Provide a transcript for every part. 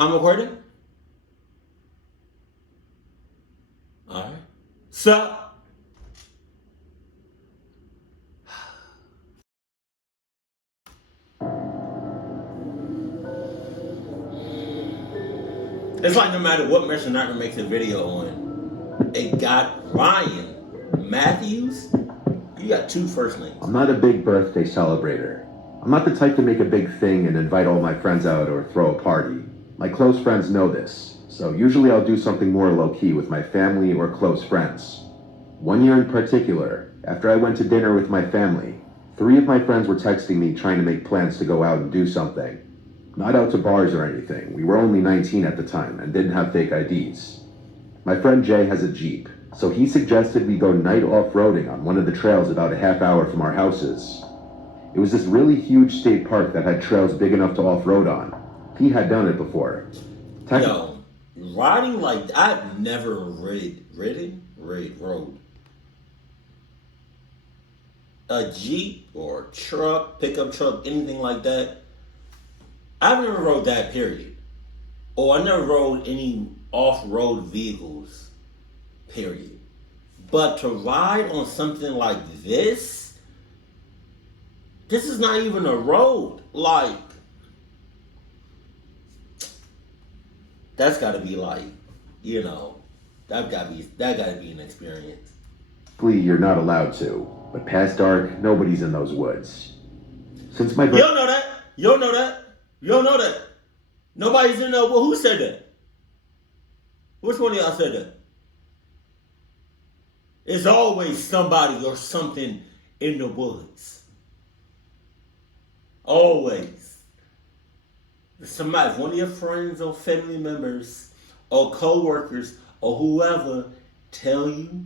I'm recording? Alright. Sup? It's like no matter what Mr. Nightmare makes a video on, it got Ryan Matthews. You got two first names. I'm not a big birthday celebrator. I'm not the type to make a big thing and invite all my friends out or throw a party. My close friends know this, so usually I'll do something more low-key with my family or close friends. One year in particular, after I went to dinner with my family, 3 of my friends were texting me trying to make plans to go out and do something. Not out to bars or anything. We were only 19 at the time and didn't have fake IDs. My friend Jay has a Jeep, so he suggested we go night off-roading on one of the trails about a half hour from our houses. It was this really huge state park that had trails big enough to off-road on. He had done it before. Yo, riding like I've never rode a Jeep or truck, pickup truck, anything like that. I've never rode that, period. Or I never rode any off-road vehicles, period. But to ride on something like this is not even a road. Like, that's gotta be like, you know, that gotta be an experience. You're not allowed to, but past dark, nobody's in those woods. Since my You don't know that. You don't know that. You don't know that. Nobody's in there. Well, who said that? Which one of y'all said that? There's always somebody or something in the woods. Always. Somebody, one of your friends or family members or co-workers or whoever tell you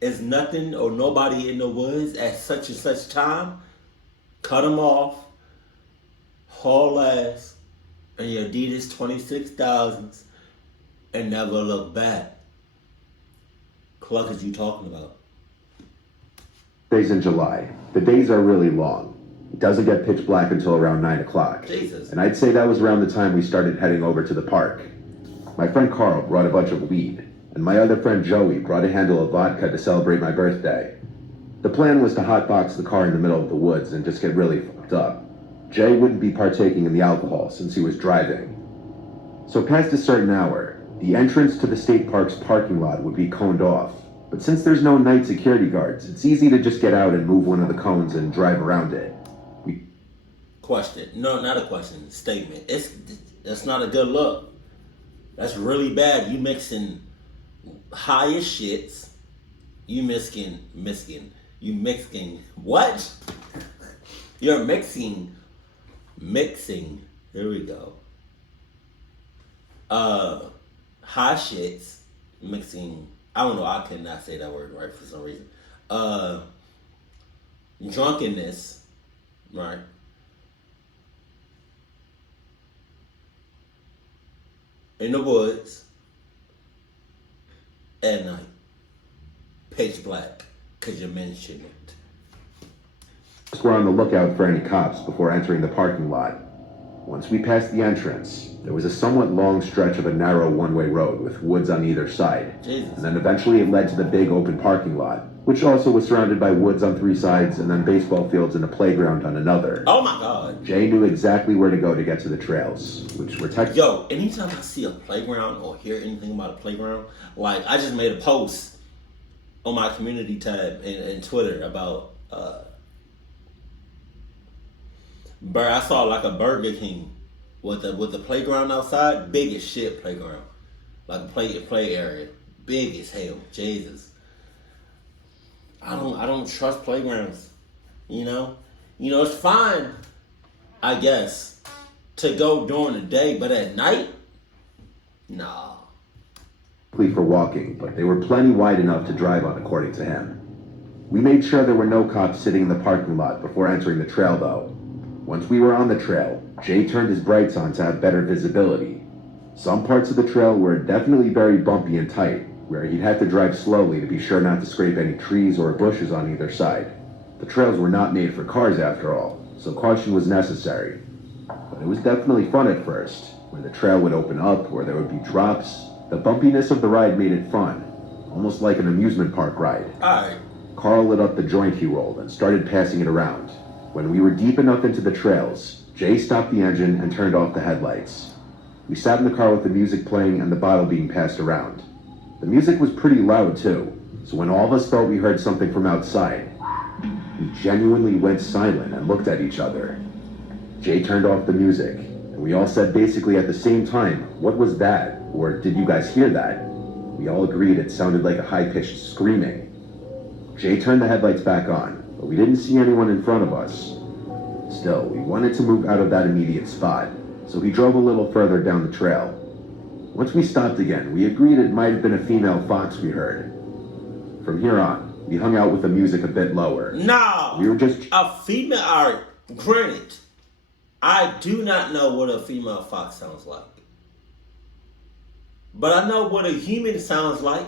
there's nothing or nobody in the woods at such and such time, cut them off, haul ass, and your Adidas 26,000s, and never look back. Cluck is you talking about? Days in July. The days are really long. It doesn't get pitch black until around 9 o'clock. Jesus. And I'd say that was around the time we started heading over to the park. My friend Carl brought a bunch of weed, and my other friend Joey brought a handle of vodka to celebrate my birthday. The plan was to hotbox the car in the middle of the woods and just get really fucked up. Jay wouldn't be partaking in the alcohol since he was driving. So past a certain hour, the entrance to the state park's parking lot would be coned off. But since there's no night security guards, it's easy to just get out and move one of the cones and drive around it. Question. No, not a question. Statement. That's not a good look. That's really bad. You mixing high as shits. You mixing what? You're mixing. Here we go. High shits. Mixing. I don't know. I cannot say that word right for some reason. Drunkenness. Right. In the woods at night, pitch black, because you mentioned it. We're on the lookout for any cops before entering the parking lot. Once we passed the entrance, there was a somewhat long stretch of a narrow one-way road with woods on either side. Jesus. And then eventually it led to the big open parking lot, which also was surrounded by woods on 3 sides and then baseball fields and a playground on another. Oh my God. Jay knew exactly where to go to get to the trails, which were technically... Yo, anytime I see a playground or hear anything about a playground, like I just made a post on my community tab in Twitter about, I saw like a Burger King with the playground outside, big as shit playground, like a play area, big as hell. Jesus. I don't trust playgrounds, you know? You know, it's fine, I guess, to go during the day, but at night? Nah. For walking, but they were plenty wide enough to drive on, according to him. We made sure there were no cops sitting in the parking lot before entering the trail, though. Once we were on the trail, Jay turned his brights on to have better visibility. Some parts of the trail were definitely very bumpy and tight, where he'd have to drive slowly to be sure not to scrape any trees or bushes on either side. The trails were not made for cars after all, so caution was necessary. But it was definitely fun at first, When the trail would open up or there would be drops, the bumpiness of the ride made it fun, almost like an amusement park ride. Alright. Carl lit up the joint he rolled and started passing it around. When we were deep enough into the trails, Jay stopped the engine and turned off the headlights. We sat in the car with the music playing and the bottle being passed around. The music was pretty loud too, so when all of us thought we heard something from outside, we genuinely went silent and looked at each other. Jay turned off the music, and we all said basically at the same time, "What was that?" Or "Did you guys hear that?" We all agreed it sounded like a high-pitched screaming. Jay turned the headlights back on, but we didn't see anyone in front of us. Still, we wanted to move out of that immediate spot, so he drove a little further down the trail. Once we stopped again, we agreed it might have been a female fox we heard. From here on, we hung out with the music a bit lower. No! We were just... A female... Alright, granted, I do not know what a female fox sounds like. But I know what a human sounds like.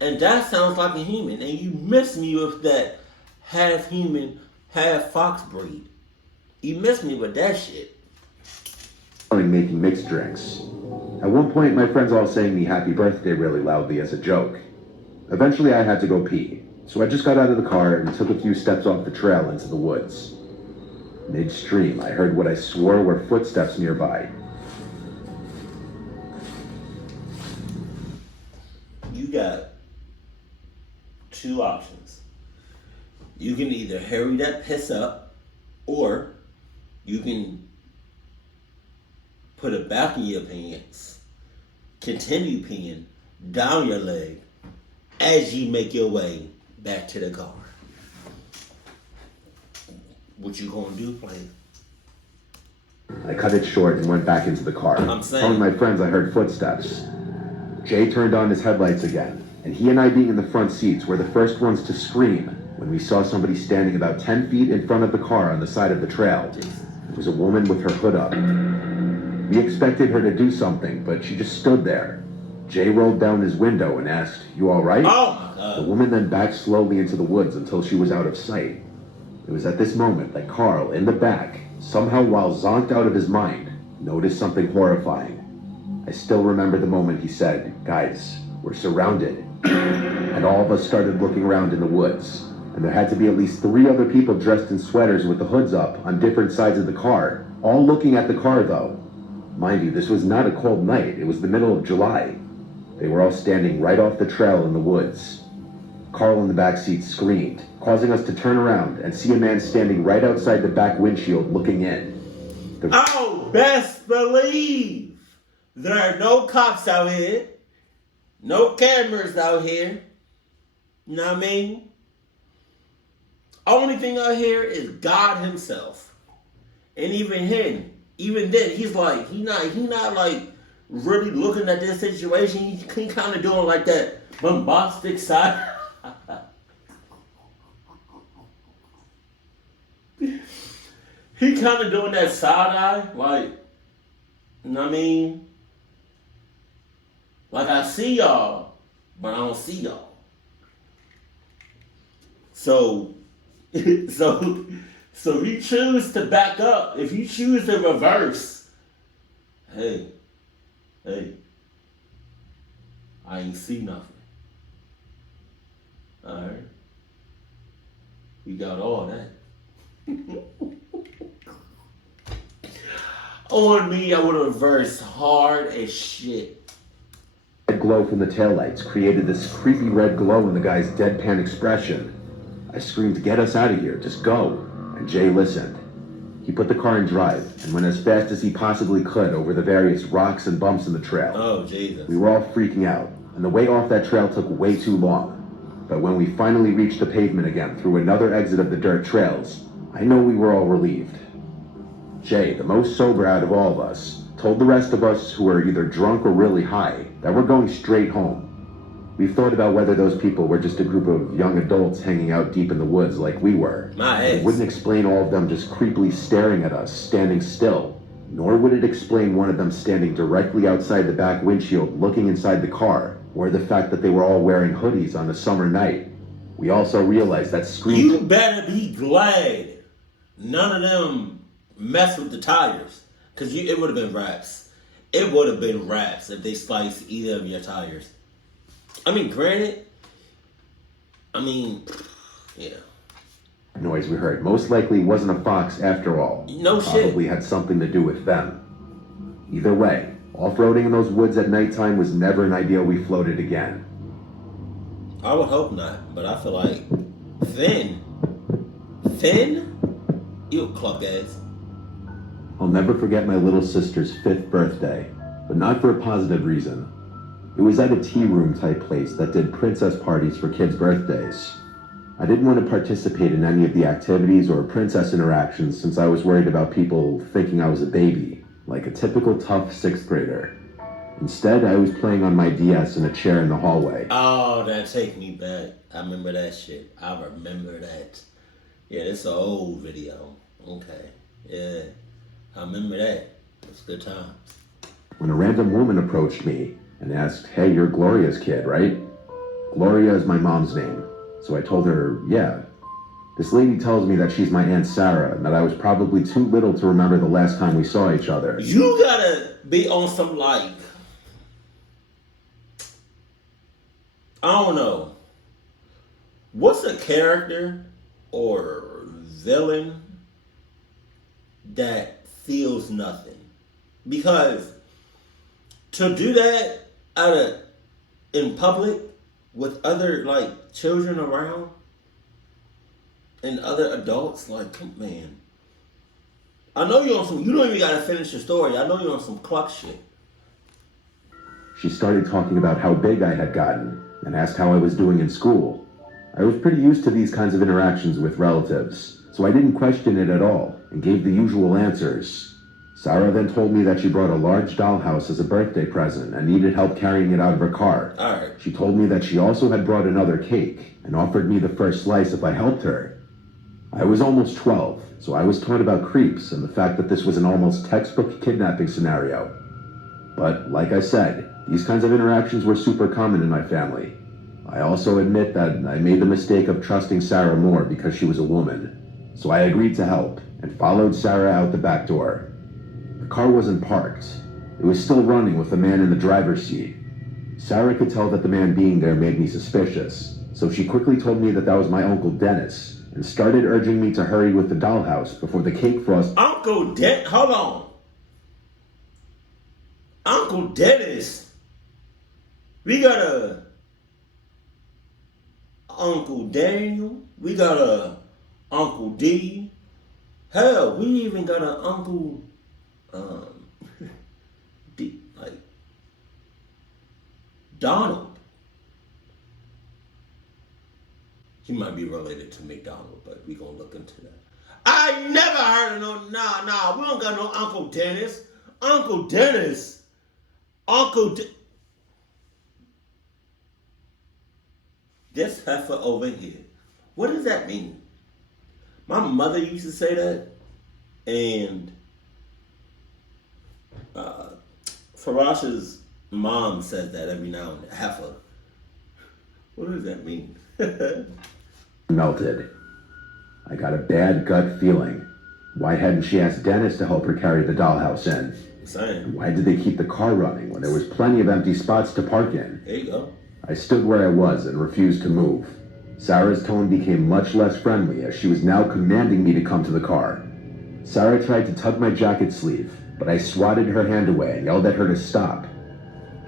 And that sounds like a human. And you miss me with that half human, half fox breed. You miss me with that shit. Making mixed drinks. At one point, my friends all sang me happy birthday really loudly as a joke. Eventually, I had to go pee, so I just got out of the car and took a few steps off the trail into the woods. Midstream, I heard what I swore were footsteps nearby. You got two options. You can either hurry that piss up, or you can put it back in your pants, continue peeing down your leg as you make your way back to the car. What you gonna do, player? I cut it short and went back into the car. I'm saying. Telling my friends I heard footsteps. Jay turned on his headlights again, and he and I being in the front seats were the first ones to scream when we saw somebody standing about 10 feet in front of the car on the side of the trail. It was a woman with her hood up. We expected her to do something, but she just stood there. Jay rolled down his window and asked, "You all right?" Oh my God. The woman then backed slowly into the woods until she was out of sight. It was at this moment that Carl, in the back, somehow while zonked out of his mind, noticed something horrifying. I still remember the moment he said, "Guys, we're surrounded." And all of us started looking around in the woods. And there had to be at least 3 other people dressed in sweaters with the hoods up on different sides of the car, all looking at the car though. Mind you, this was not a cold night, it was the middle of July. They were all standing right off the trail in the woods. Carl in the back seat screamed, causing us to turn around and see a man standing right outside the back windshield looking in. Oh, best believe there are no cops out here, no cameras out here. You know what I mean? Only thing out here is God himself. And even then, he's like, he not like really looking at this situation. He kind of doing like that bombastic side. He kind of doing that side eye, like, you know what I mean? Like, I see y'all, but I don't see y'all. So if you choose to back up, if you choose to reverse, hey, I ain't see nothing. Alright? We got all that. On me, I would have reversed hard as shit. Red glow from the taillights created this creepy red glow in the guy's deadpan expression. I screamed, "Get us out of here, just go." And Jay listened. He put the car in drive and went as fast as he possibly could over the various rocks and bumps in the trail. Oh, Jesus. We were all freaking out, and the way off that trail took way too long. But when we finally reached the pavement again through another exit of the dirt trails, I know we were all relieved. Jay, the most sober out of all of us, told the rest of us who were either drunk or really high that we're going straight home. We've thought about whether those people were just a group of young adults hanging out deep in the woods like we were. It wouldn't explain all of them just creepily staring at us, standing still. Nor would it explain one of them standing directly outside the back windshield looking inside the car, or the fact that they were all wearing hoodies on a summer night. We also realized that screaming... You better be glad none of them mess with the tires. Because it would have been wraps. It would have been wraps if they sliced either of your tires. I mean, granted, yeah. Noise we heard most likely wasn't a fox after all. No shit. Probably had something to do with them. Either way, off-roading in those woods at nighttime was never an idea we floated again. I would hope not, but I feel like Finn, you a cluck ass. I'll never forget my little sister's 5th birthday, but not for a positive reason. It was at a tea room type place that did princess parties for kids' birthdays. I didn't want to participate in any of the activities or princess interactions since I was worried about people thinking I was a baby, like a typical tough 6th grader. Instead, I was playing on my DS in a chair in the hallway. Oh, that take me back. I remember that shit. I remember that. Yeah, it's an old video. Okay. Yeah. I remember that. It's good times. When a random woman approached me and asked, "Hey, you're Gloria's kid, right?" Gloria is my mom's name, so I told her, yeah. This lady tells me that she's my Aunt Sarah and that I was probably too little to remember the last time we saw each other. You gotta be on some, like, I don't know. What's a character or villain that feels nothing? Because to do that in public with other, like, children around and other adults, like, man. I know you're on some, you don't even gotta finish your story. I know you're on some cluck shit. She started talking about how big I had gotten and asked how I was doing in school. I was pretty used to these kinds of interactions with relatives, so I didn't question it at all and gave the usual answers. Sarah then told me that she brought a large dollhouse as a birthday present and needed help carrying it out of her car. All right. She told me that she also had brought another cake and offered me the first slice if I helped her. I was almost 12, so I was taught about creeps and the fact that this was an almost textbook kidnapping scenario. But like I said, these kinds of interactions were super common in my family. I also admit that I made the mistake of trusting Sarah more because she was a woman. So I agreed to help and followed Sarah out the back door. The car wasn't parked. It was still running with the man in the driver's seat. Sarah could tell that the man being there made me suspicious, so she quickly told me that that was my Uncle Dennis and started urging me to hurry with the dollhouse before the cake frost. Uncle Dennis, hold on. Uncle Dennis. We got a Uncle Daniel. We got a Uncle D. Hell, we even got an Uncle D, like Donald. He might be related to McDonald, but we gonna look into that. I never heard of no. Nah. We don't got no Uncle Dennis. Uncle Dennis. This heifer over here. What does that mean? My mother used to say that, and Farash's mom says that every now and then. Heifer. What does that mean? Melted. I got a bad gut feeling. Why hadn't she asked Dennis to help her carry the dollhouse in? Same. Why did they keep the car running when there was plenty of empty spots to park in? There you go. I stood where I was and refused to move. Sarah's tone became much less friendly as she was now commanding me to come to the car. Sarah tried to tug my jacket sleeve, but I swatted her hand away and yelled at her to stop.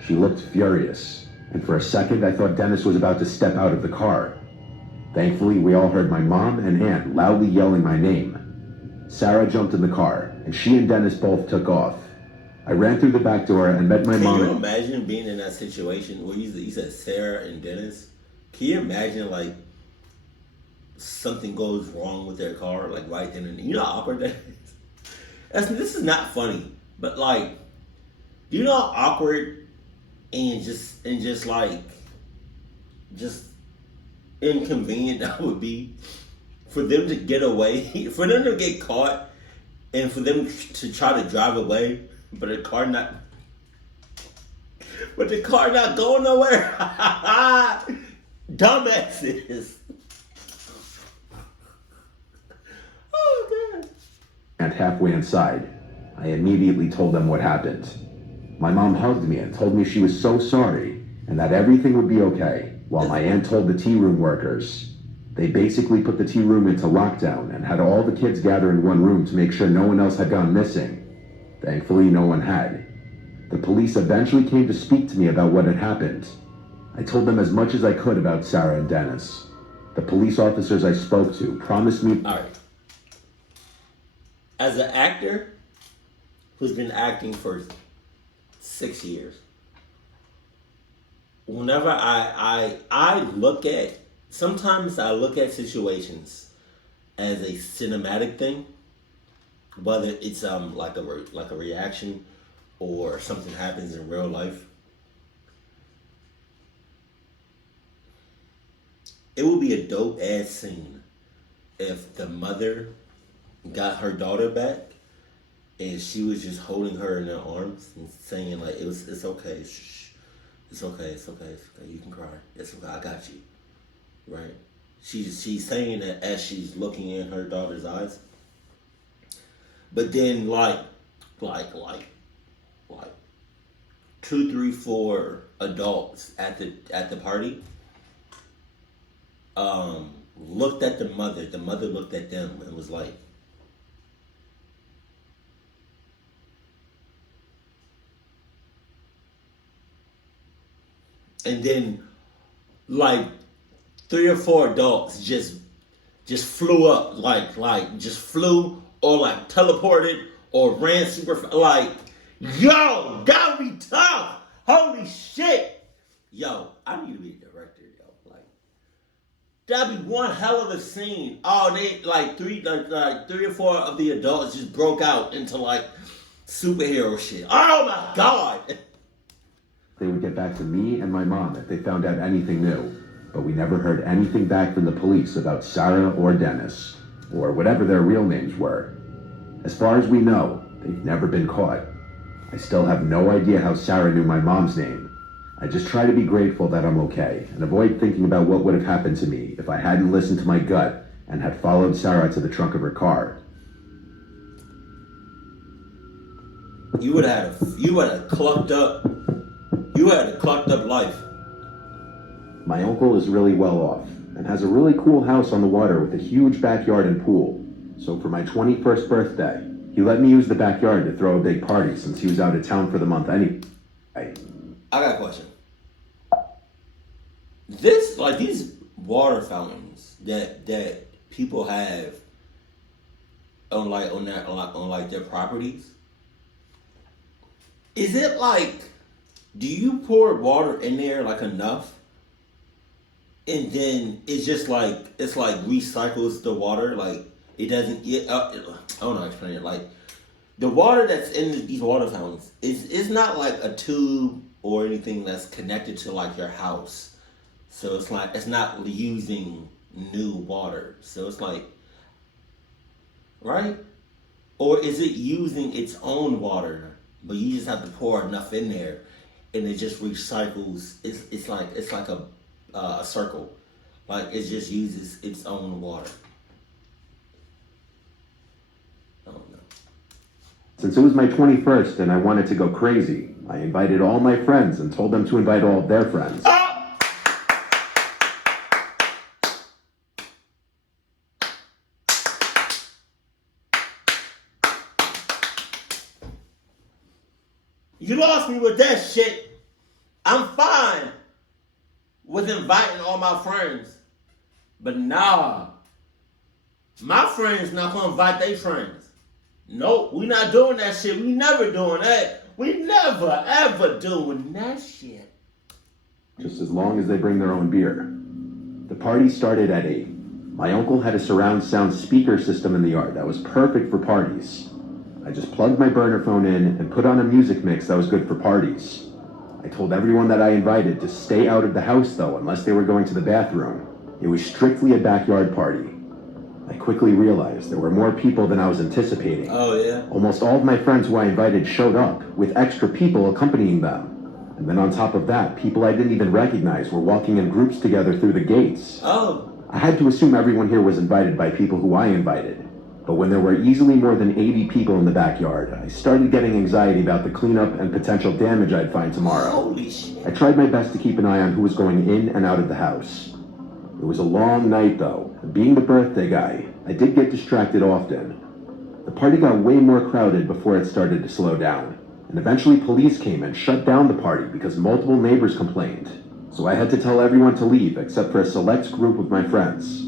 She looked furious, and for a second I thought Dennis was about to step out of the car. Thankfully, we all heard my mom and aunt loudly yelling my name. Sarah jumped in the car, and she and Dennis both took off. I ran through the back door and met my mom. Can you imagine being in that situation where you said Sarah and Dennis? Can you imagine, like, something goes wrong with their car, like, right then and there? You know how awkward that is? This is not funny, but, like, do you know how awkward and just inconvenient that would be for them to get away, for them to get caught, and for them to try to drive away, but the car not going nowhere. Dumbasses. Oh god. And halfway inside, I immediately told them what happened. My mom hugged me and told me she was so sorry and that everything would be okay, while my aunt told the tea room workers. They basically put the tea room into lockdown and had all the kids gather in one room to make sure no one else had gone missing. Thankfully, no one had. The police eventually came to speak to me about what had happened. I told them as much as I could about Sarah and Dennis. The police officers I spoke to promised me... All right. As an actor who's been acting for 6 years, whenever I look at, sometimes I look at situations as a cinematic thing, whether it's like a reaction or something happens in real life. It would be a dope ass scene if the mother got her daughter back and she was just holding her in her arms and saying like it's okay, shh, it's okay, you can cry, it's okay, I got you, right? She's saying that as she's looking in her daughter's eyes, but then like 2, 3, 4 adults at the party looked at the mother looked at them and was like, and then like 3 or 4 adults just flew up, like just flew or like teleported or ran super like, yo, that would be tough. Holy shit. Yo, I need to be a director, yo. Like, that'd be one hell of a scene. Oh, they like 3 or 4 of the adults just broke out into like superhero shit. Oh my god. They would get back to me and my mom if they found out anything new, but we never heard anything back from the police about Sarah or Dennis, or whatever their real names were. As far as we know, they've never been caught. I still have no idea how Sarah knew my mom's name. I just try to be grateful that I'm okay, and avoid thinking about what would have happened to me if I hadn't listened to my gut and had followed Sarah to the trunk of her car. You would have clucked up. You had a clucked up life. My uncle is really well off and has a really cool house on the water with a huge backyard and pool. So for my 21st birthday, he let me use the backyard to throw a big party since he was out of town for the month anyway. I got a question. These water fountains that people have on their properties, is it like, do you pour water in there like enough, and then it's just like recycles the water, like it doesn't? I don't know how to explain it. Like the water that's in these water fountains is not like a tube or anything that's connected to like your house, so it's not using new water. So it's like, right? Or is it using its own water, but you just have to pour enough in there, and it just recycles? It's like a circle, like it just uses its own water. I don't know. Since it was my 21st and I wanted to go crazy, I invited all my friends and told them to invite all of their friends. You lost me with that shit. I'm fine with inviting all my friends, but nah, my friends not gonna invite their friends. Nope, we not doing that shit. We never doing that. We never ever doing that shit. Just as long as they bring their own beer. The party started at 8. My uncle had a surround sound speaker system in the yard that was perfect for parties. I just plugged my burner phone in and put on a music mix that was good for parties. I told everyone that I invited to stay out of the house though, unless they were going to the bathroom. It was strictly a backyard party. I quickly realized there were more people than I was anticipating. Oh yeah? Almost all of my friends who I invited showed up, with extra people accompanying them. And then on top of that, people I didn't even recognize were walking in groups together through the gates. Oh. I had to assume everyone here was invited by people who I invited. But when there were easily more than 80 people in the backyard, I started getting anxiety about the cleanup and potential damage I'd find tomorrow. Holy shit. I tried my best to keep an eye on who was going in and out of the house. It was a long night though. Being the birthday guy, I did get distracted often. The party got way more crowded before it started to slow down, and eventually police came and shut down the party because multiple neighbors complained. So I had to tell everyone to leave except for a select group of my friends.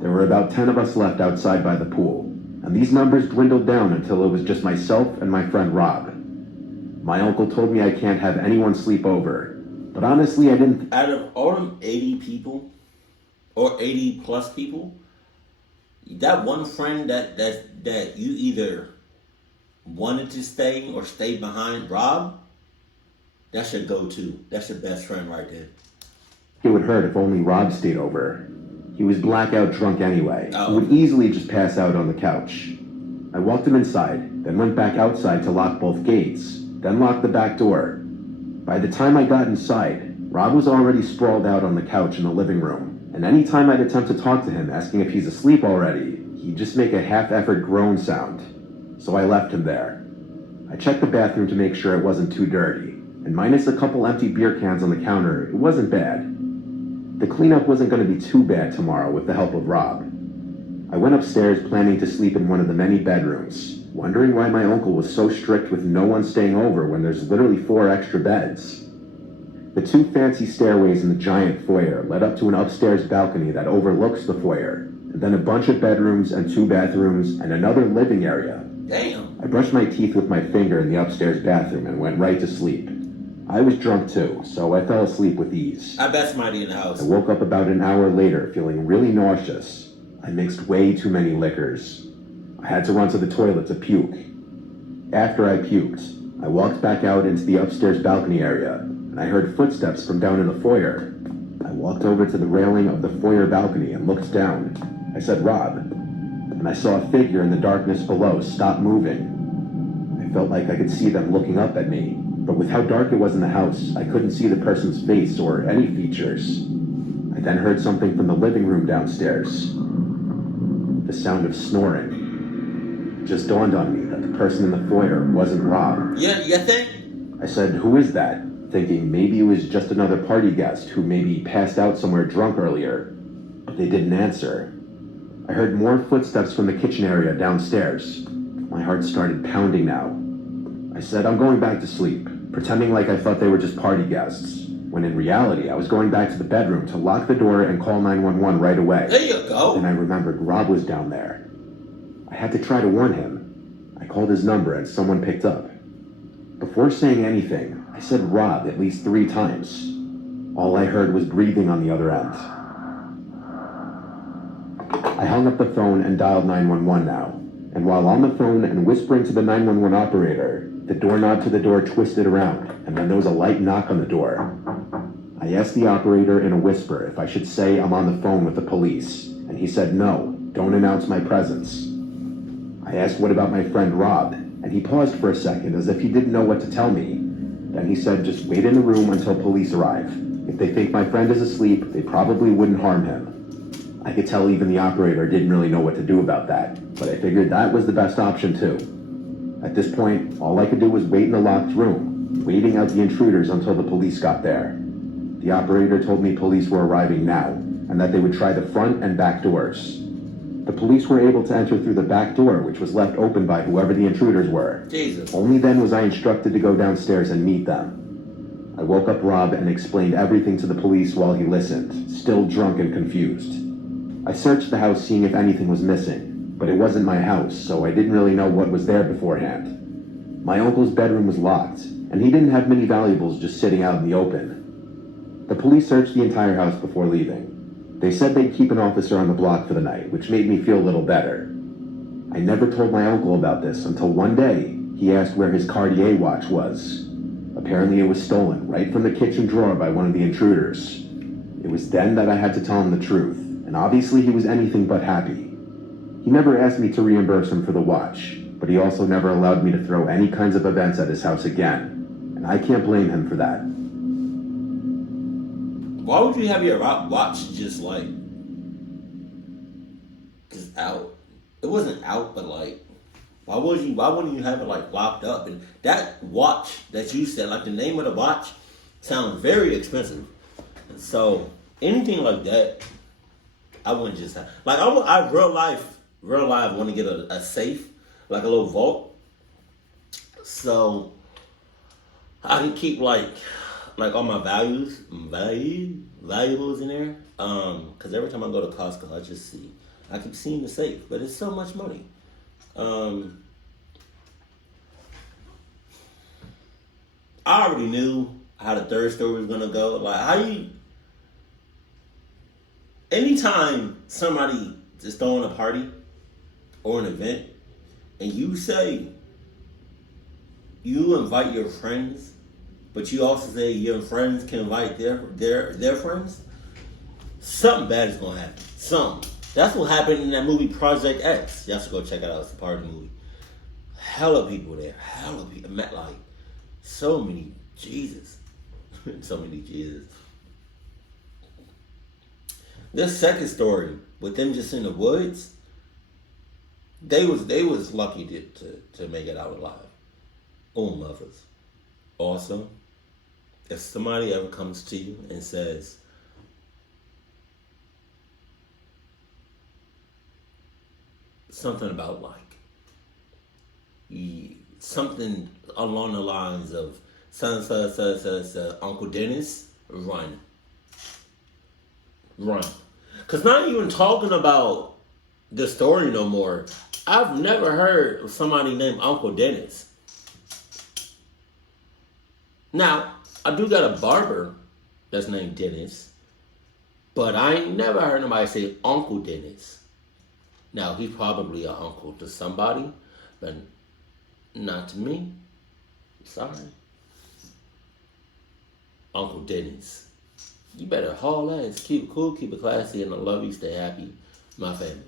There were about 10 of us left outside by the pool, and these numbers dwindled down until it was just myself and my friend Rob. My uncle told me I can't have anyone sleep over, but honestly I didn't. Out of all them 80 people, or 80 plus people, that one friend that you either wanted to stay or stayed behind, Rob, that's your go-to. That's your best friend right there. It would hurt if only Rob stayed over. He was blackout drunk anyway. Oh. He would easily just pass out on the couch. I walked him inside, then went back outside to lock both gates, then locked the back door. By the time I got inside, Rob was already sprawled out on the couch in the living room, and any time I'd attempt to talk to him asking if he's asleep already, he'd just make a half-effort groan sound. So I left him there. I checked the bathroom to make sure it wasn't too dirty, and minus a couple empty beer cans on the counter, it wasn't bad. The cleanup wasn't going to be too bad tomorrow with the help of Rob. I went upstairs planning to sleep in one of the many bedrooms, wondering why my uncle was so strict with no one staying over when there's literally 4 extra beds. The 2 fancy stairways in the giant foyer led up to an upstairs balcony that overlooks the foyer, and then a bunch of bedrooms and 2 bathrooms and another living area. Damn. I brushed my teeth with my finger in the upstairs bathroom and went right to sleep. I was drunk too, so I fell asleep with ease. I bet somebody in the house. I woke up about an hour later feeling really nauseous. I mixed way too many liquors. I had to run to the toilet to puke. After I puked, I walked back out into the upstairs balcony area, and I heard footsteps from down in the foyer. I walked over to the railing of the foyer balcony and looked down. I said, "Rob," and I saw a figure in the darkness below stop moving. I felt like I could see them looking up at me, but with how dark it was in the house, I couldn't see the person's face or any features. I then heard something from the living room downstairs. The sound of snoring. It just dawned on me that the person in the foyer wasn't Rob. Yeah, you think? I said, "Who is that?" thinking maybe it was just another party guest who maybe passed out somewhere drunk earlier, but they didn't answer. I heard more footsteps from the kitchen area downstairs. My heart started pounding now. I said, "I'm going back to sleep," pretending like I thought they were just party guests, when in reality I was going back to the bedroom to lock the door and call 911 right away. There you go. Then I remembered Rob was down there. I had to try to warn him. I called his number and someone picked up. Before saying anything, I said Rob at least 3 times. All I heard was breathing on the other end. I hung up the phone and dialed 911 now, and while on the phone and whispering to the 911 operator, the doorknob to the door twisted around, and then there was a light knock on the door. I asked the operator in a whisper if I should say I'm on the phone with the police, and he said no, don't announce my presence. I asked what about my friend Rob, and he paused for a second as if he didn't know what to tell me. Then he said just wait in the room until police arrive. If they think my friend is asleep, they probably wouldn't harm him. I could tell even the operator didn't really know what to do about that, but I figured that was the best option too. At this point, all I could do was wait in the locked room, waiting out the intruders until the police got there. The operator told me police were arriving now, and that they would try the front and back doors. The police were able to enter through the back door, which was left open by whoever the intruders were. Jesus. Only then was I instructed to go downstairs and meet them. I woke up Rob and explained everything to the police while he listened, still drunk and confused. I searched the house seeing if anything was missing, but it wasn't my house, so I didn't really know what was there beforehand. My uncle's bedroom was locked, and he didn't have many valuables just sitting out in the open. The police searched the entire house before leaving. They said they'd keep an officer on the block for the night, which made me feel a little better. I never told my uncle about this until one day he asked where his Cartier watch was. Apparently it was stolen right from the kitchen drawer by one of the intruders. It was then that I had to tell him the truth, and obviously he was anything but happy. He never asked me to reimburse him for the watch, but he also never allowed me to throw any kinds of events at his house again, and I can't blame him for that. Why would you have your watch just out? it wasn't out, but like, why wouldn't you have it like locked up? And that watch that you said, like the name of the watch, sounds very expensive. And so anything like that, I wouldn't just have. Like I real life want to get a safe, like a little vault, so I can keep like all my valuables in there. Because every time I go to Costco, I keep seeing the safe, but it's so much money. I already knew how the third story was gonna go. Like anytime somebody is throwing a party or an event, and you say you invite your friends, but you also say your friends can invite their friends, something bad is gonna happen. Something. That's what happened in that movie Project X. You have to go check it out. It's a party movie. Hella people there. Hella people. Met like so many Jesus. So many Jesus. This second story with them just in the woods, they was lucky to make it out alive. Oh, mothers. Also, if somebody ever comes to you and says, something about like something along the lines of Uncle Dennis, run. Cause not even talking about the story no more. I've never heard of somebody named Uncle Dennis. Now, I do got a barber that's named Dennis, but I ain't never heard nobody say Uncle Dennis. Now, he's probably an uncle to somebody, but not to me. Sorry. Uncle Dennis. You better haul ass, keep it cool, keep it classy, and I love you, stay happy, my family.